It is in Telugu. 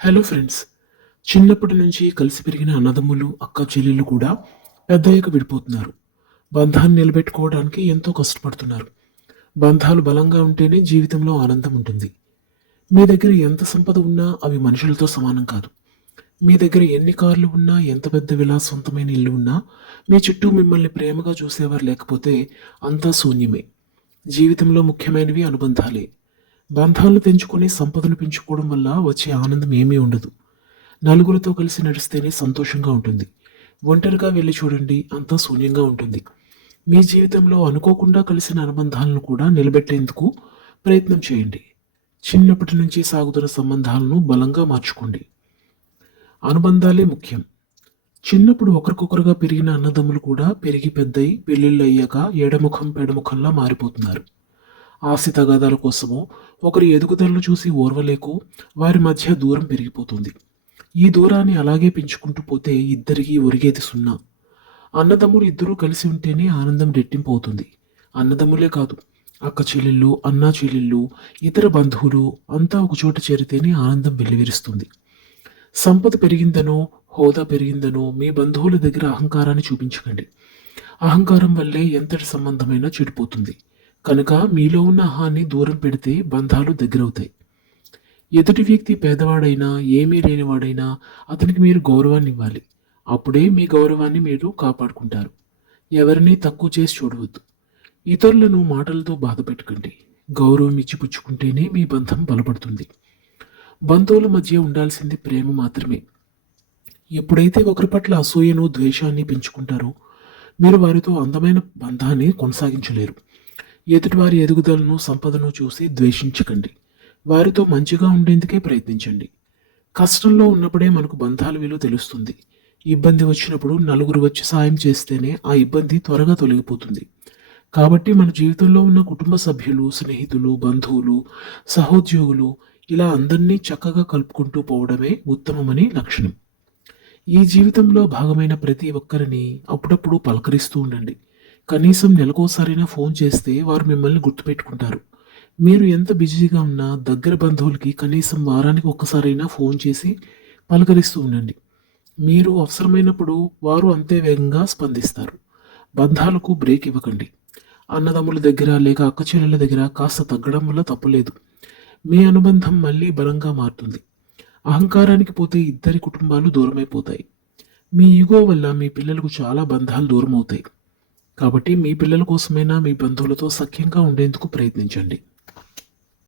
హలో ఫ్రెండ్స్ చిన్నప్పటి నుంచి కలిసి పెరిగిన అన్నదమ్ములు అక్క చెల్లెళ్ళు కూడా పెద్దయ్యకు విడిపోతున్నారు. బంధాన్ని నిలబెట్టుకోవడానికి ఎంతో కష్టపడుతున్నారు. బంధాలు బలంగా ఉంటేనే జీవితంలో ఆనందం ఉంటుంది. మీ దగ్గర ఎంత సంపద ఉన్నా అవి మనుషులతో సమానం కాదు. మీ దగ్గర ఎన్ని కార్లు ఉన్నా ఎంత పెద్ద విలాసవంతమైన ఇల్లు ఉన్నా మీ చుట్టూ మిమ్మల్ని ప్రేమగా చూసేవారు లేకపోతే అంతా శూన్యమే. జీవితంలో ముఖ్యమైనవి అనుబంధాలే. బంధాలు తెంచుకొని సంపదను పెంచుకోవడం వల్ల వచ్చే ఆనందం ఏమీ ఉండదు. నలుగురితో కలిసి నడిస్తేనే సంతోషంగా ఉంటుంది. ఒంటరిగా వెళ్ళి చూడండి అంతా శూన్యంగా ఉంటుంది. మీ జీవితంలో అనుకోకుండా కలిసిన అనుబంధాలను కూడా నిలబెట్టేందుకు ప్రయత్నం చేయండి. చిన్నప్పటి నుంచి సాగుతున్న సంబంధాలను బలంగా మార్చుకోండి. అనుబంధాలే ముఖ్యం. చిన్నప్పుడు ఒకరికొకరుగా పెరిగిన అన్నదమ్ములు కూడా పెరిగి పెద్దయి పెళ్ళిళ్ళు అయ్యాక ఎడముఖం పెడముఖంలా మారిపోతున్నారు. ఆస్తి తగాదాల కోసమో ఒకరి ఎదుగుదలను చూసి ఓర్వలేకు వారి మధ్య దూరం పెరిగిపోతుంది. ఈ దూరాన్ని అలాగే పెంచుకుంటూ పోతే ఇద్దరికీ ఒరిగేది సున్నా. అన్నదమ్ములు ఇద్దరూ కలిసి ఉంటేనే ఆనందం రెట్టింపు అవుతుంది. అన్నదమ్ములే కాదు అక్క చెల్లెళ్ళు అన్నా చెల్లెళ్ళు ఇతర బంధువులు అంతా ఒకచోట చేరితేనే ఆనందం వెల్లివిరుస్తుంది. సంపద పెరిగిందనో హోదా పెరిగిందనో మీ బంధువుల దగ్గర అహంకారాన్ని చూపించకండి. అహంకారం వల్లే ఎంతటి సంబంధమైనా చెడిపోతుంది. కనుక మీలో ఉన్న హాని దూరం పెడితే బంధాలు దగ్గరవుతాయి. ఎదుటి వ్యక్తి పేదవాడైనా ఏమీ లేనివాడైనా అతనికి మీరు గౌరవాన్ని ఇవ్వాలి. అప్పుడే మీ గౌరవాన్ని మీరు కాపాడుకుంటారు. ఎవరిని తక్కువ చేసి చూడవద్దు. ఇతరులను మాటలతో బాధ పెట్టకండి. గౌరవం ఇచ్చి పుచ్చుకుంటేనే మీ బంధం బలపడుతుంది. బంధువుల మధ్య ఉండాల్సింది ప్రేమ మాత్రమే. ఎప్పుడైతే ఒకరి పట్ల అసూయను ద్వేషాన్ని పెంచుకుంటారో మీరు వారితో అందమైన బంధాన్ని కొనసాగించలేరు. ఎదుటివారి ఎదుగుదలను సంపదను చూసి ద్వేషించకండి. వారితో మంచిగా ఉండేందుకే ప్రయత్నించండి. కష్టంలో ఉన్నప్పుడే మనకు బంధాల విలువ తెలుస్తుంది. ఇబ్బంది వచ్చినప్పుడు నలుగురు వచ్చి సాయం చేస్తేనే ఆ ఇబ్బంది త్వరగా తొలగిపోతుంది. కాబట్టి మన జీవితంలో ఉన్న కుటుంబ సభ్యులు స్నేహితులు బంధువులు సహోద్యోగులు ఇలా అందరినీ చక్కగా కలుపుకుంటూ పోవడమే ఉత్తమమని లక్షణం. ఈ జీవితంలో భాగమైన ప్రతి ఒక్కరిని అప్పుడప్పుడు పలకరిస్తూ ఉండండి. కనీసం నెలకోసారైనా ఫోన్ చేస్తే వారు మిమ్మల్ని గుర్తుపెట్టుకుంటారు. మీరు ఎంత బిజీగా ఉన్నా దగ్గర బంధువులకి కనీసం వారానికి ఒక్కసారైనా ఫోన్ చేసి పలకరిస్తూ ఉండండి. మీరు అవసరమైనప్పుడు వారు అంతే వేగంగా స్పందిస్తారు. బంధాలకు బ్రేక్ ఇవ్వకండి. అన్నదమ్ముల దగ్గర లేక అక్కచెల్లెల దగ్గర కాస్త తగ్గడం వల్ల తప్పులేదు మీ అనుబంధం మళ్ళీ బలంగా మారుతుంది. అహంకారానికి పోతే ఇద్దరి కుటుంబాలు దూరమైపోతాయి. మీ ఈగో వల్ల మీ పిల్లలకు చాలా బంధాలు దూరం అవుతాయి కాబట్టి మీ పిల్లల కోసమైనా మీ బంధువులతో సఖ్యంగా ఉండేందుకు ప్రయత్నించండి.